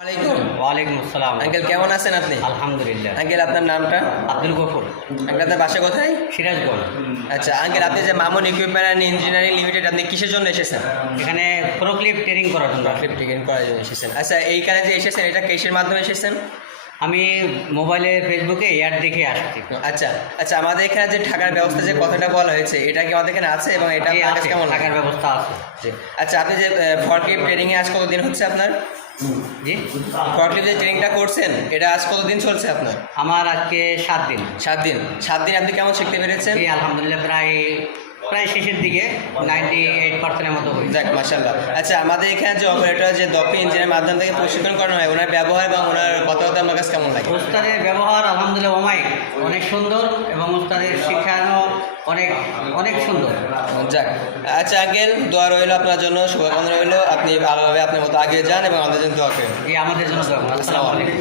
ওয়ালাইকুম। ওয়ালাইকুম আসসালাম। আঙ্কেল কেমন আছেন আপনি? আলহামদুলিল্লাহ। আঙ্কেল আপনার নামটা? আব্দুল গফুর, আঙ্কেল আপনার বাসা কোথায়? সিরাজগঞ্জ। আচ্ছা আঙ্কেল, আপনি যে Mamun equipment and engineering limited, আপনি কিসের জন্য এসেছেন? এখানে ফোরক্লিফট ট্রেনিং করার জন্য। ফ্লিপ টিকেট করার জন্য এসেছেন। আচ্ছা এইখানে যে এসেছেন এটা কিসের মাধ্যমে এসেছেন? আমি মোবাইলে ফেসবুকে অ্যাড দেখে আসছি। আচ্ছা আচ্ছা, আমাদের এখানে যে থাকার ব্যবস্থা যে কথাটা বলা হয়েছে এটা কি আমাদের এখানে আছে এবং এটা আপনার কাছে কেমন লাগে? থাকার ব্যবস্থা আছে। আচ্ছা, আপনি যে ফরক্লিফট ট্রেনিংয়ে আজ কতদিন হচ্ছে আপনার? জি, ফরক্লিফট যে ট্রেনিংটা করছেন এটা আজ কতদিন চলছে আপনার? আমার আজকে 7 দিন। 7 দিন আপনি কেমন শিখতে পেরেছেন? জি, আলহামদুলিল্লাহ, প্রায় শেষের দিকে 98% মতো হয়েছে। যাক মাশাআল্লাহ। আচ্ছা, আমাদের এখানে যে অপারেটর যে দক্ষ ইঞ্জিনিয়ার মাধ্যম থেকে প্রশিক্ষণ করানো হয়, ওনার ব্যবহার এবং ওনার কথাবার্তা আমার কাছে কেমন লাগে? উস্তাদের ব্যবহার আলহামদুলিল্লাহ অনেক সুন্দর এবং উস্তাদের শিক্ষানো অনেক সুন্দর। যাক, আচ্ছা আঙ্কেল, দোয়া রইল আপনার জন্য, শুভকামনা রইল, আপনি ভালোভাবে আপনার মতো আগে যান এবং আমাদের জন্য দোয়া করেন। এই আমাদের জন্য দোয়া করুন। আসসালামু আলাইকুম।